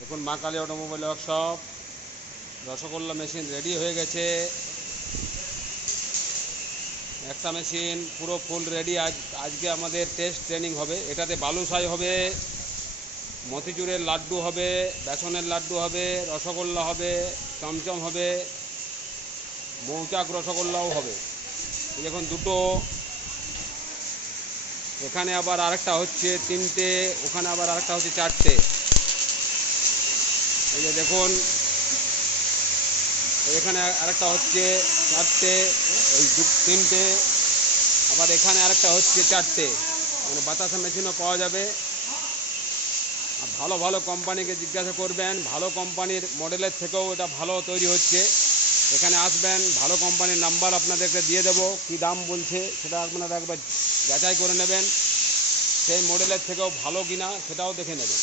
দেখুন মা Kali automobile workshop rasgulla machine ready হয়ে গেছে। একটা মেশিন পুরো ফুল রেডি। আজকে আমাদের টেস্ট ট্রেনিং হবে। এটাতে বালুশাই হবে, মতিচুরের লাড্ডু হবে, বেসনের লাড্ডু হবে, রসগোল্লা হবে, চমচম হবে, মৌচাক রসগোল্লাও হবে। দেখুন দুটো, এখানে আবার আরেকটা হচ্ছে তিনটে, ওখানে আবার আরেকটা হচ্ছে চারটে। এই যে দেখুন এখানে আরেকটা হচ্ছে চারটে, এই তিনটে, আবার এখানে আরেকটা হচ্ছে চারটে। মানে বাতাসা মেশিনও পাওয়া যাবে। আর ভালো ভালো কোম্পানিকে জিজ্ঞাসা করবেন, ভালো কোম্পানির মডেলের থেকেও এটা ভালো তৈরি হচ্ছে। এখানে আসবেন, ভালো কোম্পানির নাম্বার আপনাদেরকে দিয়ে দেবো, কী দাম বলছে সেটা আপনারা একবার যাচাই করে নেবেন। সেই মডেলের থেকেও ভালো কিনা সেটাও দেখে নেবেন।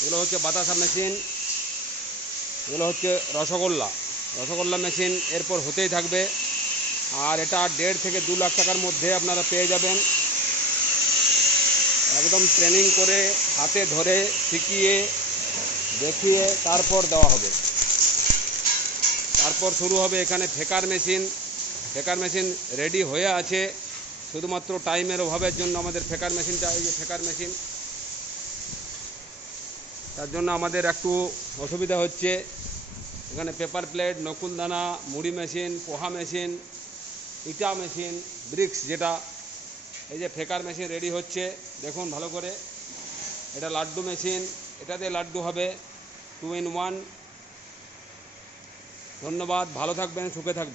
এগুলো হচ্ছে বাতাসা মেশিন, এগুলো হচ্ছে রসগোল্লা মেশিন এরপর হতেই থাকবে। আর এটা 1.5 থেকে 2 লাখ টাকার মধ্যে আপনারা পেয়ে যাবেন। একদম ট্রেনিং করে হাতে ধরে শিখিয়ে দেখিয়ে তারপর দেওয়া হবে। তারপর শুরু হবে এখানে ফেকার মেশিন রেডি হয়ে আছে। শুধুমাত্র টাইমের অভাবের জন্য আমাদের ফেকার মেশিনটা, এই যে ফেকার মেশিন, তার জন্য আমাদের একটু অসুবিধা হচ্ছে। এখানে পেপার প্লেট, নকুলদানা, মুড়ি মেশিন, পোহা মেশিন, ইটা মেশিন, ব্রিক্স, যেটা এই যে ফেকার মেশিন রেডি হচ্ছে। দেখুন ভালো করে, এটা লাড্ডু মেশিন, এটাতে লাড্ডু হবে 2 in 1। ধন্যবাদ, ভালো থাকবেন, সুখে থাকবেন।